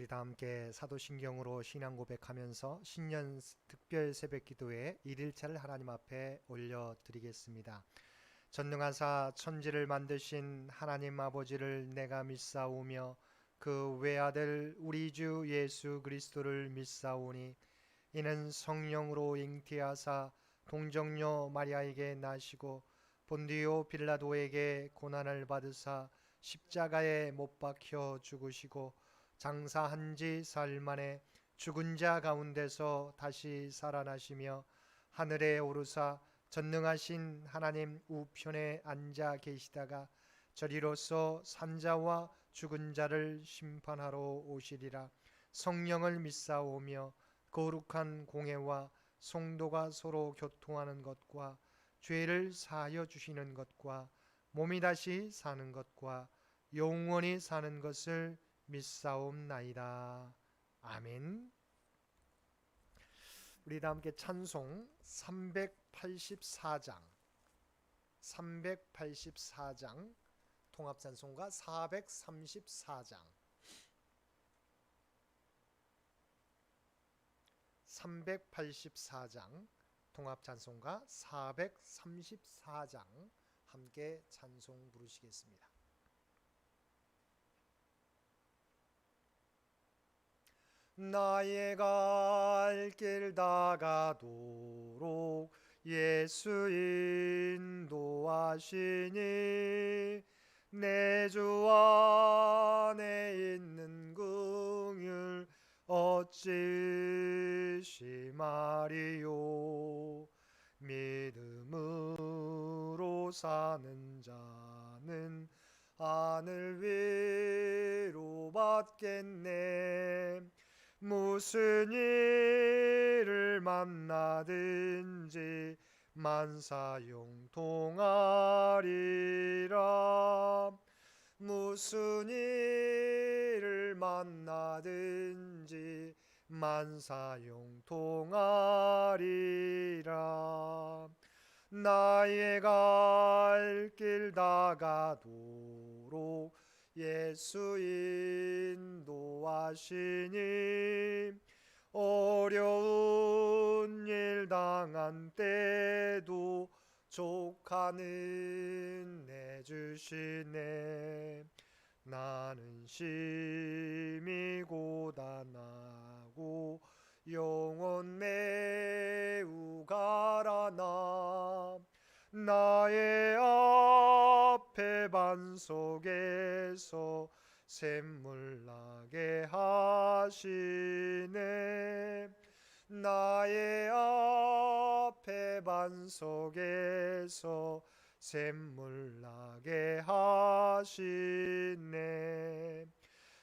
우리 다 함께 사도신경으로 신앙 고백하면서 신년 특별 새벽 기도회 1일차를 하나님 앞에 올려드리겠습니다. 전능하사 천지를 만드신 하나님 아버지를 내가 믿사오며 그 외아들 우리 주 예수 그리스도를 믿사오니 이는 성령으로 잉태하사 동정녀 마리아에게 나시고 본디오 빌라도에게 고난을 받으사 십자가에 못 박혀 죽으시고 장사한 지 사흘 만에 죽은 자 가운데서 다시 살아나시며 하늘에 오르사 전능하신 하나님 우편에 앉아 계시다가 저리로서 산자와 죽은 자를 심판하러 오시리라. 성령을 믿사오며 거룩한 공회와 성도가 서로 교통하는 것과 죄를 사하여 주시는 것과 몸이 다시 사는 것과 영원히 사는 것을 믿사옵나이다. 아멘. 우리 다 함께 찬송 384장 통합찬송가 434장 384장 통합찬송가 434장 함께 찬송 부르시겠습니다. 나의 갈 길 다가도록 예수 인도하시니 내 주 안에 있는 긍휼 어찌 의심하리요. 믿음으로 사는 자는 하늘 위로 받겠네. 무슨 일을 만나든지 만사용통하리라. 무슨 일을 만나든지 만사용통하리라. 나의 갈 길 다가도록 예수 인도하시니 어려운 일 당한 때도 족하는 내 주시네. 나는 심히 고단하고 영혼 매우 가라나 나의 앞에 반석에서 샘물 나게 하시네. 나의 앞에 반석에서 샘물 나게 하시네.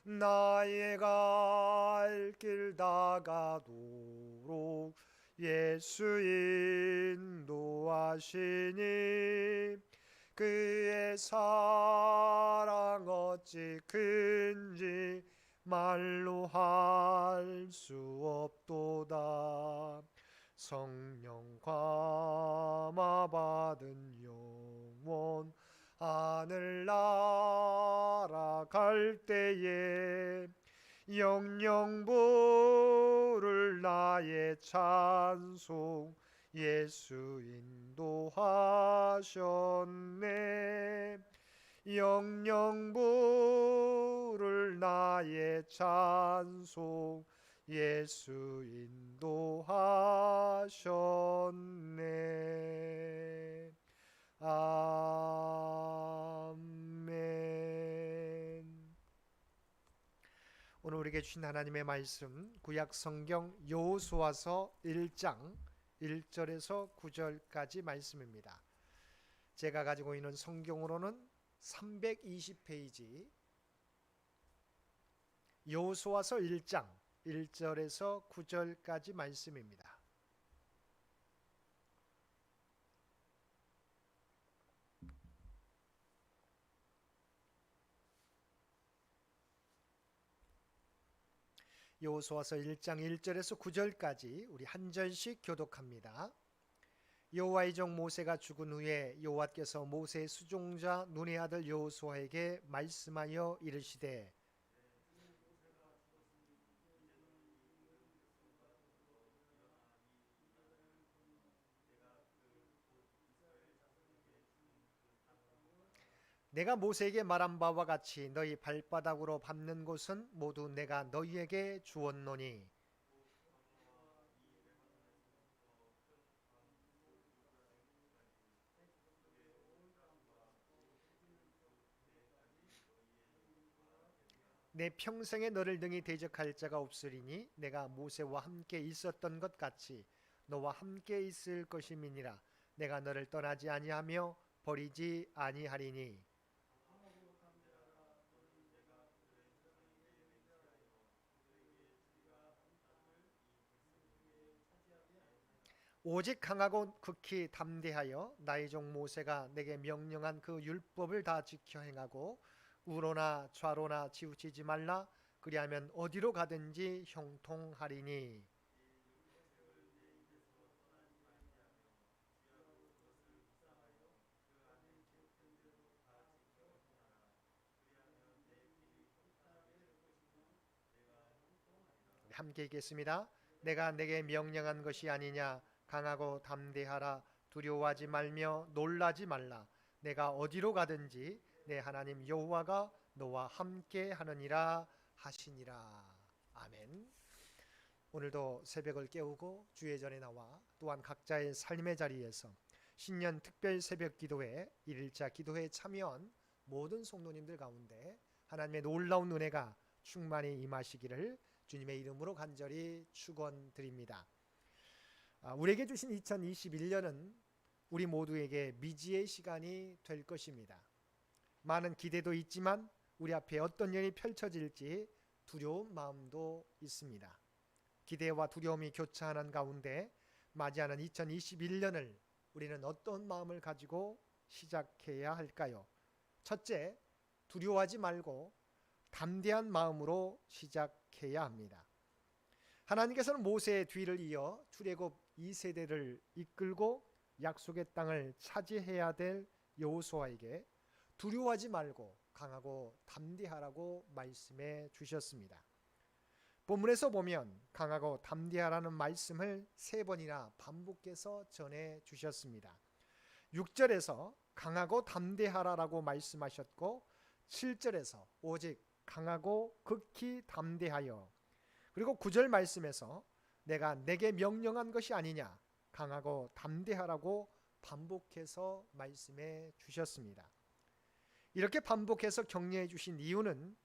나의 갈 길 다가도록 예수 인도하시니 그의 사랑 어찌 큰지 말로 할 수 없도다. 성령 감화 받은 영혼 하늘 날아갈 때에 영영 부를 나의 찬송 예수 인도하셨네. 영영 부를 나의 찬송 예수 인도하셨네. 아멘. 오늘 우리에게 주신 하나님의 말씀 구약 성경 여호수아서 1장 1절에서 9절까지 말씀입니다. 제가 가지고 있는 성경으로는 320페이지 여호수아서 1장 1절에서 9절까지 말씀입니다. 여호수아서 1장 1절에서 9절까지 우리 한 절씩 교독합니다. 여호와의 종 모세가 죽은 후에 여호와께서 모세의 수종자 눈의 아들 여호수아에게 말씀하여 이르시되 내가 모세에게 말한 바와 같이 너희 발바닥으로 밟는 곳은 모두 내가 너희에게 주었노니 내 평생에 너를 능히 대적할 자가 없으리니 내가 모세와 함께 있었던 것 같이 너와 함께 있을 것임이니라. 내가 너를 떠나지 아니하며 버리지 아니하리니. 오직 강하고 극히 담대하여 나의 종 모세가 내게 명령한 그 율법을 다 지켜 행하고 우로나 좌로나 치우치지 말라. 그리하면 어디로 가든지 형통하리니. 함께 읽겠습니다. 내가 내게 명령한 것이 아니냐. 강하고 담대하라. 두려워하지 말며 놀라지 말라. 내가 어디로 가든지 내 하나님 여호와가 너와 함께 하느니라 하시니라. 아멘. 오늘도 새벽을 깨우고 주의 전에 나와 또한 각자의 삶의 자리에서 신년 특별 새벽 기도회 1일차 기도회에 참여한 모든 성도님들 가운데 하나님의 놀라운 은혜가 충만히 임하시기를 주님의 이름으로 간절히 축원드립니다. 우리에게 주신 2021년은 우리 모두에게 미지의 시간이 될 것입니다. 많은 기대도 있지만 우리 앞에 어떤 일이 펼쳐질지 두려운 마음도 있습니다. 기대와 두려움이 교차하는 가운데 맞이하는 2021년을 우리는 어떤 마음을 가지고 시작해야 할까요? 첫째, 두려워하지 말고 담대한 마음으로 시작해야 합니다. 하나님께서는 모세의 뒤를 이어 출애굽 2세대를 이끌고 약속의 땅을 차지해야 될 여호수아에게 두려워하지 말고 강하고 담대하라고 말씀해 주셨습니다. 본문에서 보면 강하고 담대하라는 말씀을 3번이나 반복해서 전해 주셨습니다. 6절에서 강하고 담대하라라고 말씀하셨고 7절에서 오직 강하고 극히 담대하여, 그리고 9절 말씀에서 내가 내게 명령한 것이 아니냐 강하고 담대하라고 반복해서 말씀해 주셨습니다. 이렇게 반복해서 격려해 주신 이유는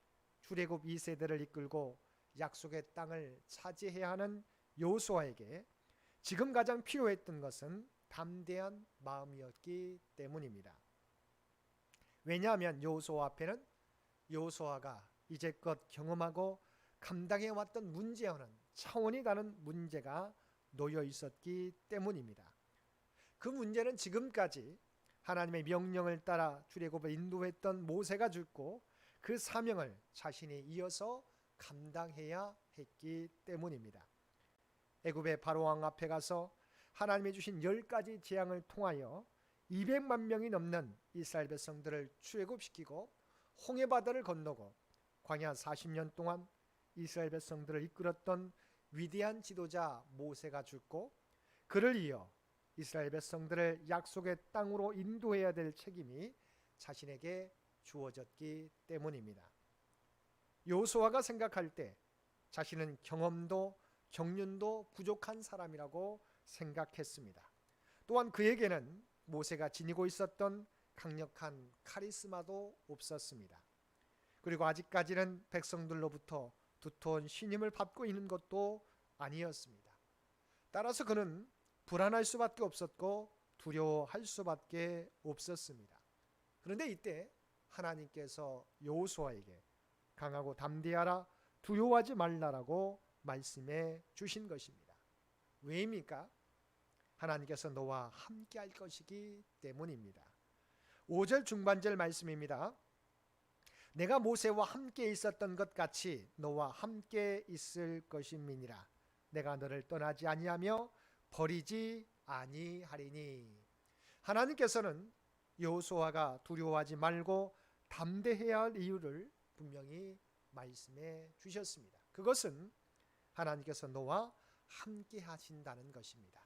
출애굽 2세대를 이끌고 약속의 땅을 차지해야 하는 여호수아에게 지금 가장 필요했던 것은 담대한 마음이었기 때문입니다. 왜냐하면 여호수아 앞에는 여호수아가 이제껏 경험하고 감당해왔던 문제와는 차원이 다른 문제가 놓여 있었기 때문입니다. 그 문제는 지금까지 하나님의 명령을 따라 출애굽을 인도했던 모세가 죽고 그 사명을 자신이 이어서 감당해야 했기 때문입니다. 애굽의 바로왕 앞에 가서 하나님이 주신 10가지 재앙을 통하여 200만 명이 넘는 이스라엘 백성들을 출애굽시키고 홍해바다를 건너고 광야 40년 동안 이스라엘 백성들을 이끌었던 위대한 지도자 모세가 죽고 그를 이어 이스라엘 백성들을 약속의 땅으로 인도해야 될 책임이 자신에게 주어졌기 때문입니다. 여호수아가 생각할 때 자신은 경험도 경륜도 부족한 사람이라고 생각했습니다. 또한 그에게는 모세가 지니고 있었던 강력한 카리스마도 없었습니다. 그리고 아직까지는 백성들로부터 두터운 신임을 받고 있는 것도 아니었습니다. 따라서 그는 불안할 수밖에 없었고 두려워할 수밖에 없었습니다. 그런데 이때 하나님께서 여호수아에게 강하고 담대하라, 두려워하지 말라라고 말씀해 주신 것입니다. 왜입니까? 하나님께서 너와 함께 할 것이기 때문입니다. 5절 중반절 말씀입니다. 내가 모세와 함께 있었던 것 같이 너와 함께 있을 것임이니라. 내가 너를 떠나지 아니하며 버리지 아니하리니. 하나님께서는 여호수아가 두려워하지 말고 담대해야 할 이유를 분명히 말씀해 주셨습니다. 그것은 하나님께서 너와 함께 하신다는 것입니다.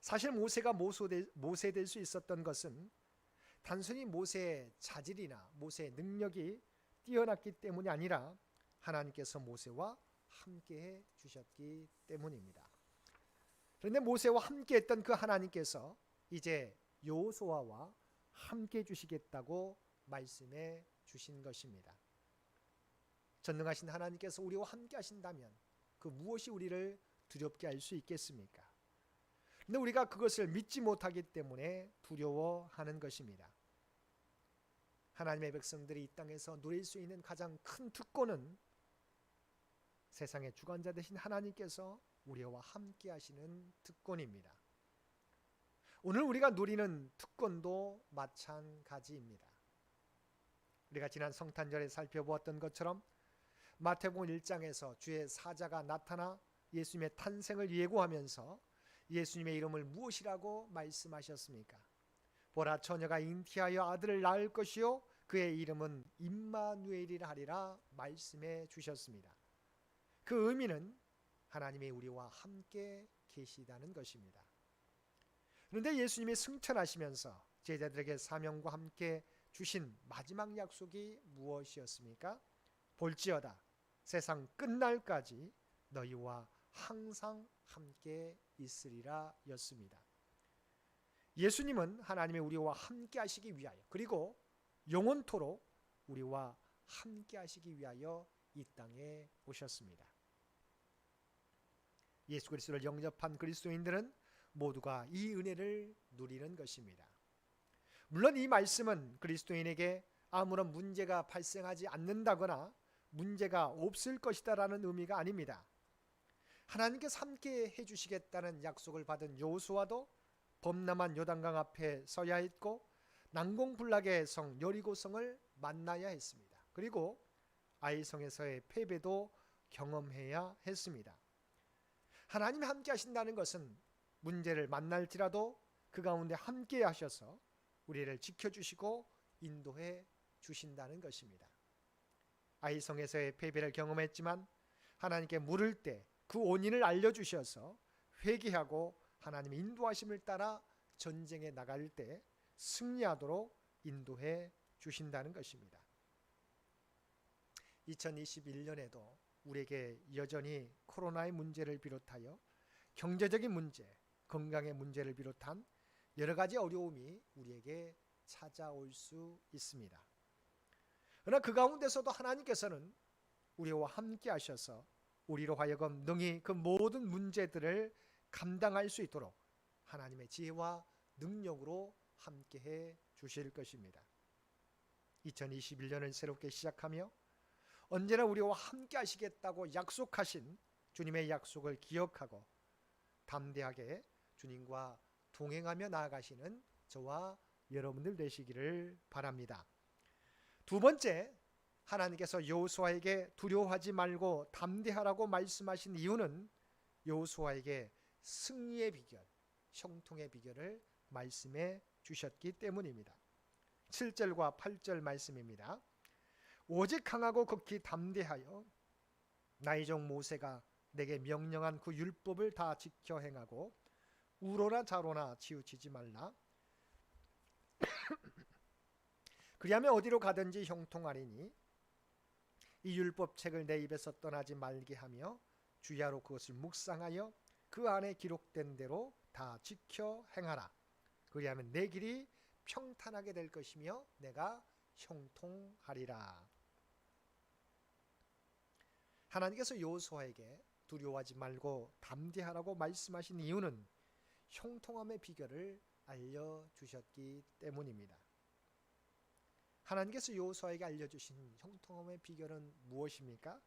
사실 모세가 모세 될 수 있었던 것은 단순히 모세의 자질이나 모세의 능력이 뛰어났기 때문이 아니라 하나님께서 모세와 함께해 주셨기 때문입니다. 그런데 모세와 함께했던 그 하나님께서 이제 여호수아와 함께 주시겠다고 말씀해 주신 것입니다. 전능하신 하나님께서 우리와 함께 하신다면 그 무엇이 우리를 두렵게 할 수 있겠습니까? 근데 우리가 그것을 믿지 못하기 때문에 두려워하는 것입니다. 하나님의 백성들이 이 땅에서 누릴 수 있는 가장 큰 특권은 세상의 주관자 되신 하나님께서 우리와 함께 하시는 특권입니다. 오늘 우리가 누리는 특권도 마찬가지입니다. 우리가 지난 성탄절에 살펴보았던 것처럼 마태복음 1장에서 주의 사자가 나타나 예수님의 탄생을 예고하면서 예수님의 이름을 무엇이라고 말씀하셨습니까? 보라, 처녀가 잉태하여 아들을 낳을 것이요 그의 이름은 임마누엘이라 하리라 말씀해 주셨습니다. 그 의미는 하나님이 우리와 함께 계시다는 것입니다. 그런데 예수님이 승천하시면서 제자들에게 사명과 함께 주신 마지막 약속이 무엇이었습니까? 볼지어다 세상 끝날까지 너희와 항상 함께 있으리라 였습니다. 예수님은 하나님의 우리와 함께 하시기 위하여 그리고 영원토록 우리와 함께 하시기 위하여 이 땅에 오셨습니다. 예수 그리스도를 영접한 그리스도인들은 모두가 이 은혜를 누리는 것입니다. 물론 이 말씀은 그리스도인에게 아무런 문제가 발생하지 않는다거나 문제가 없을 것이다라는 의미가 아닙니다. 하나님께서 함께 해주시겠다는 약속을 받은 여호수아도 범람한 요단강 앞에 서야 했고 난공불락의 성 여리고성을 만나야 했습니다. 그리고 아이성에서의 패배도 경험해야 했습니다. 하나님이 함께 하신다는 것은 문제를 만날지라도 그 가운데 함께 하셔서 우리를 지켜주시고 인도해 주신다는 것입니다. 아이성에서의 패배를 경험했지만 하나님께 물을 때 그 원인을 알려주셔서 회개하고 하나님의 인도하심을 따라 전쟁에 나갈 때 승리하도록 인도해 주신다는 것입니다. 2021년에도 우리에게 여전히 코로나의 문제를 비롯하여 경제적인 문제, 건강의 문제를 비롯한 여러 가지 어려움이 우리에게 찾아올 수 있습니다. 그러나 그 가운데서도 하나님께서는 우리와 함께 하셔서 우리로 하여금 능히 그 모든 문제들을 감당할 수 있도록 하나님의 지혜와 능력으로 함께해 주실 것입니다. 2021년을 새롭게 시작하며 언제나 우리와 함께 하시겠다고 약속하신 주님의 약속을 기억하고 담대하게 주님과 동행하며 나아가시는 저와 여러분들 되시기를 바랍니다. 두 번째, 하나님께서 여호수아에게 두려워하지 말고 담대하라고 말씀하신 이유는 여호수아에게 승리의 비결, 형통의 비결을 말씀해 주셨기 때문입니다. 7절과 8절 말씀입니다. 오직 강하고 극히 담대하여 나의 종 모세가 내게 명령한 그 율법을 다 지켜 행하고 우로나 좌로나 치우치지 말라. 그리하면 어디로 가든지 형통하리니 이 율법책을 내 입에서 떠나지 말게 하며 주야로 그것을 묵상하여 그 안에 기록된 대로 다 지켜 행하라. 그리하면 내 길이 평탄하게 될 것이며 내가 형통하리라. 하나님께서 여호수아에게 두려워하지 말고 담대하라고 말씀하신 이유는 형통함의 비결을 알려주셨기 때문입니다. 하나님께서 여호수아에게 알려주신 형통함의 비결은 무엇입니까?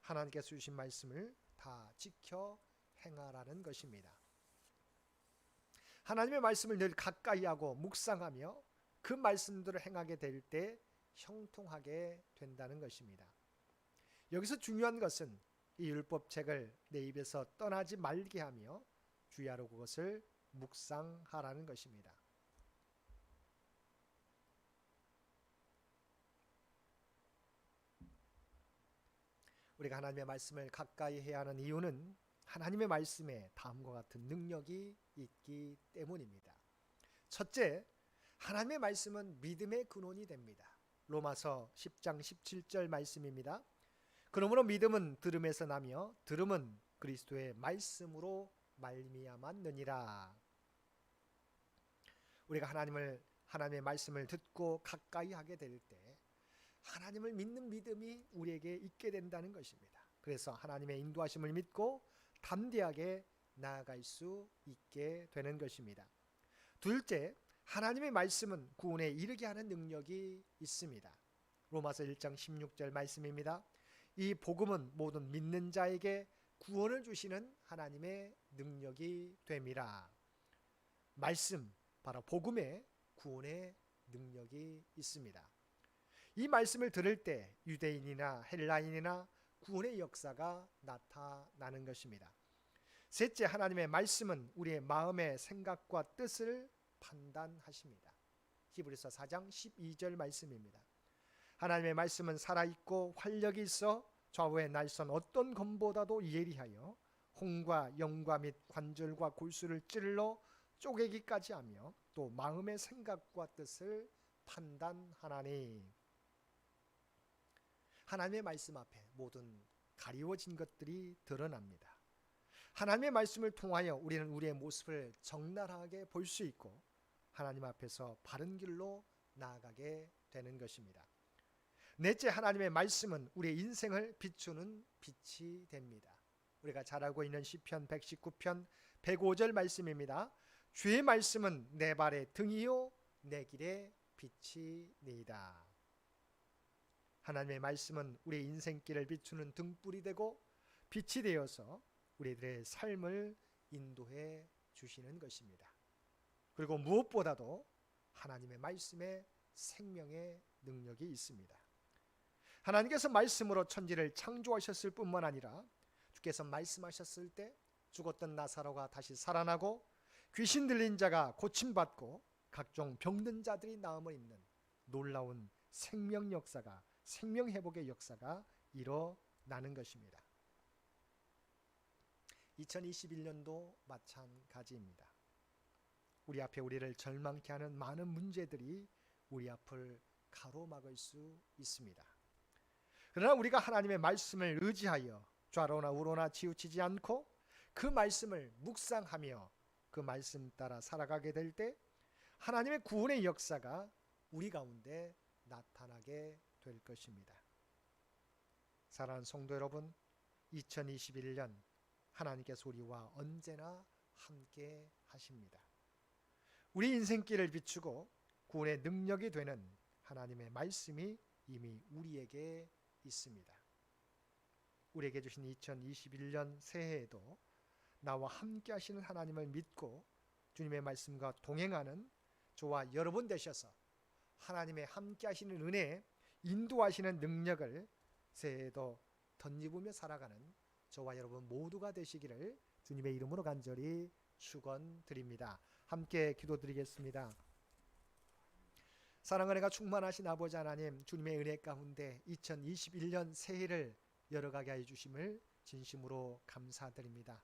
하나님께서 주신 말씀을 다 지켜 행하라는 것입니다. 하나님의 말씀을 늘 가까이 하고 묵상하며 그 말씀들을 행하게 될 때 형통하게 된다는 것입니다. 여기서 중요한 것은 이 율법책을 내 입에서 떠나지 말게 하며 주야로 그것을 묵상하라는 것입니다. 우리가 하나님의 말씀을 가까이 해야 하는 이유는 하나님의 말씀에 다음과 같은 능력이 있기 때문입니다. 첫째, 하나님의 말씀은 믿음의 근원이 됩니다. 로마서 10장 17절 말씀입니다. 그러므로 믿음은 들음에서 나며 들음은 그리스도의 말씀으로 말미암았느니라. 우리가 하나님의 말씀을 듣고 가까이 하게 될 때 하나님을 믿는 믿음이 우리에게 있게 된다는 것입니다. 그래서 하나님의 인도하심을 믿고 담대하게 나아갈 수 있게 되는 것입니다. 둘째, 하나님의 말씀은 구원에 이르게 하는 능력이 있습니다. 로마서 1장 16절 말씀입니다. 이 복음은 모든 믿는 자에게 구원을 주시는 하나님의 능력이 됨이라. 말씀, 바로 복음에 구원의 능력이 있습니다. 이 말씀을 들을 때 유대인이나 헬라인이나 구원의 역사가 나타나는 것입니다. 셋째, 하나님의 말씀은 우리의 마음의 생각과 뜻을 판단하십니다. 히브리서 4장 12절 말씀입니다. 하나님의 말씀은 살아있고 활력이 있어 좌우의 날선 어떤 검보다도 예리하여 혼과 영과 및 관절과 골수를 찔러 쪼개기까지 하며 또 마음의 생각과 뜻을 판단하나니. 하나님의 말씀 앞에 모든 가리워진 것들이 드러납니다. 하나님의 말씀을 통하여 우리는 우리의 모습을 적나라하게 볼 수 있고 하나님 앞에서 바른 길로 나아가게 되는 것입니다. 넷째, 하나님의 말씀은 우리의 인생을 비추는 빛이 됩니다. 우리가 잘 알고 있는 시편 119편 105절 말씀입니다. 주의 말씀은 내 발의 등이요 내 길의 빛이니이다. 하나님의 말씀은 우리의 인생길을 비추는 등불이 되고 빛이 되어서 우리들의 삶을 인도해 주시는 것입니다. 그리고 무엇보다도 하나님의 말씀에 생명의 능력이 있습니다. 하나님께서 말씀으로 천지를 창조하셨을 뿐만 아니라 주께서 말씀하셨을 때 죽었던 나사로가 다시 살아나고 귀신 들린 자가 고침받고 각종 병든 자들이 나음을 입는 놀라운 생명 역사가, 생명 회복의 역사가 일어나는 것입니다. 2021년도 마찬가지입니다. 우리 앞에 우리를 절망케 하는 많은 문제들이 우리 앞을 가로막을 수 있습니다. 그러나 우리가 하나님의 말씀을 의지하여 좌로나 우로나 치우치지 않고 그 말씀을 묵상하며 그 말씀 따라 살아가게 될 때 하나님의 구원의 역사가 우리 가운데 나타나게 될 것입니다. 사랑하는 성도 여러분, 2021년 하나님께서 우리와 언제나 함께 하십니다. 우리 인생길을 비추고 구원의 능력이 되는 하나님의 말씀이 이미 우리에게 있습니다. 우리에게 주신 2021년 새해에도 나와 함께 하시는 하나님을 믿고 주님의 말씀과 동행하는 저와 여러분 되셔서 하나님의 함께 하시는 은혜에 인도하시는 능력을 새해에도 덧입으며 살아가는 저와 여러분 모두가 되시기를 주님의 이름으로 간절히 축원드립니다. 함께 기도드리겠습니다. 사랑과 은혜가 충만하신 아버지 하나님, 주님의 은혜 가운데 2021년 새해를 열어가게 하여 주심을 진심으로 감사드립니다.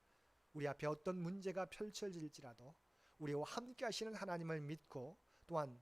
우리 앞에 어떤 문제가 펼쳐질지라도 우리와 함께 하시는 하나님을 믿고 또한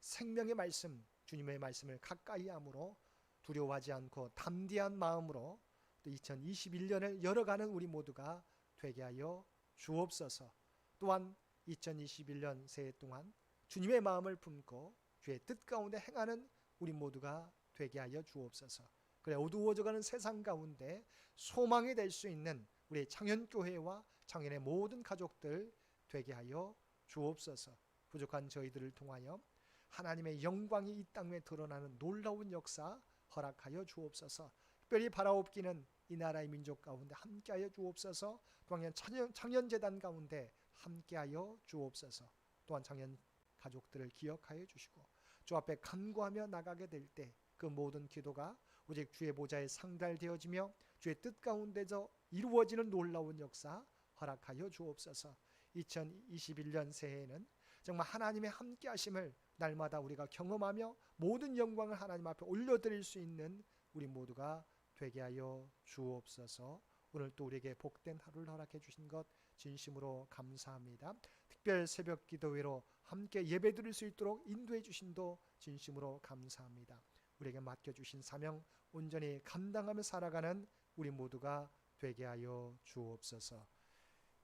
생명의 말씀, 주님의 말씀을 가까이 함으로 두려워하지 않고 담대한 마음으로 또 2021년을 열어가는 우리 모두가 되게 하여 주옵소서. 또한 2021년 새해 동안 주님의 마음을 품고 주의 뜻 가운데 행하는 우리 모두가 되게 하여 주옵소서. 그래 어두워져가는 세상 가운데 소망이 될 수 있는 우리 창현교회와 창현의 모든 가족들 되게 하여 주옵소서. 부족한 저희들을 통하여 하나님의 영광이 이 땅에 드러나는 놀라운 역사 허락하여 주옵소서. 특별히 바라옵기는 이 나라의 민족 가운데 함께하여 주옵소서. 또한 창현재단 가운데 함께하여 주옵소서. 또한 창현 가족들을 기억하여 주시고 주 앞에 간구하며 나가게 될 때 그 모든 기도가 오직 주의 보좌에 상달되어지며 주의 뜻 가운데서 이루어지는 놀라운 역사 허락하여 주옵소서. 2021년 새해에는 정말 하나님의 함께하심을 날마다 우리가 경험하며 모든 영광을 하나님 앞에 올려드릴 수 있는 우리 모두가 되게 하여 주옵소서. 오늘 또 우리에게 복된 하루를 허락해 주신 것 진심으로 감사합니다. 특별 새벽 기도회로 함께 예배드릴 수 있도록 인도해 주심도 진심으로 감사합니다. 우리에게 맡겨주신 사명 온전히 감당하며 살아가는 우리 모두가 되게 하여 주옵소서.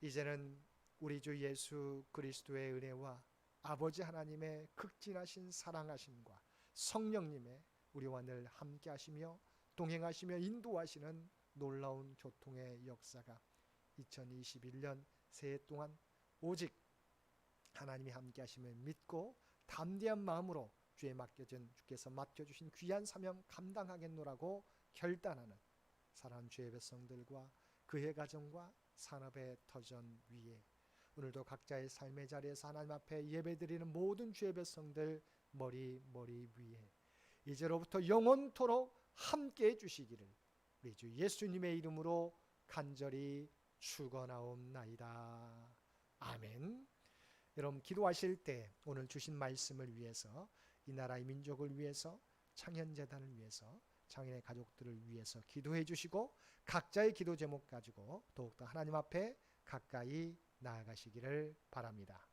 이제는 우리 주 예수 그리스도의 은혜와 아버지 하나님의 극진하신 사랑하심과 성령님의 우리와 늘 함께 하시며 동행하시며 인도하시는 놀라운 교통의 역사가 2021년 새해 동안 오직 하나님이 함께 하심을 믿고 담대한 마음으로 주께서 맡겨주신 귀한 사명 감당하겠노라고 결단하는 사랑하는 주의 백성들과 그의 가정과 산업의 터전 위에 오늘도 각자의 삶의 자리에서 하나님 앞에 예배드리는 모든 주의 백성들 머리 위에 이제로부터 영원토록 함께해 주시기를 우리 주 예수님의 이름으로 간절히 축원하옵나이다. 아멘. 여러분 기도하실 때 오늘 주신 말씀을 위해서 이 나라의 민족을 위해서 창현재단을 위해서 창현의 가족들을 위해서 기도해 주시고 각자의 기도 제목 가지고 더욱더 하나님 앞에 가까이 나아가시기를 바랍니다.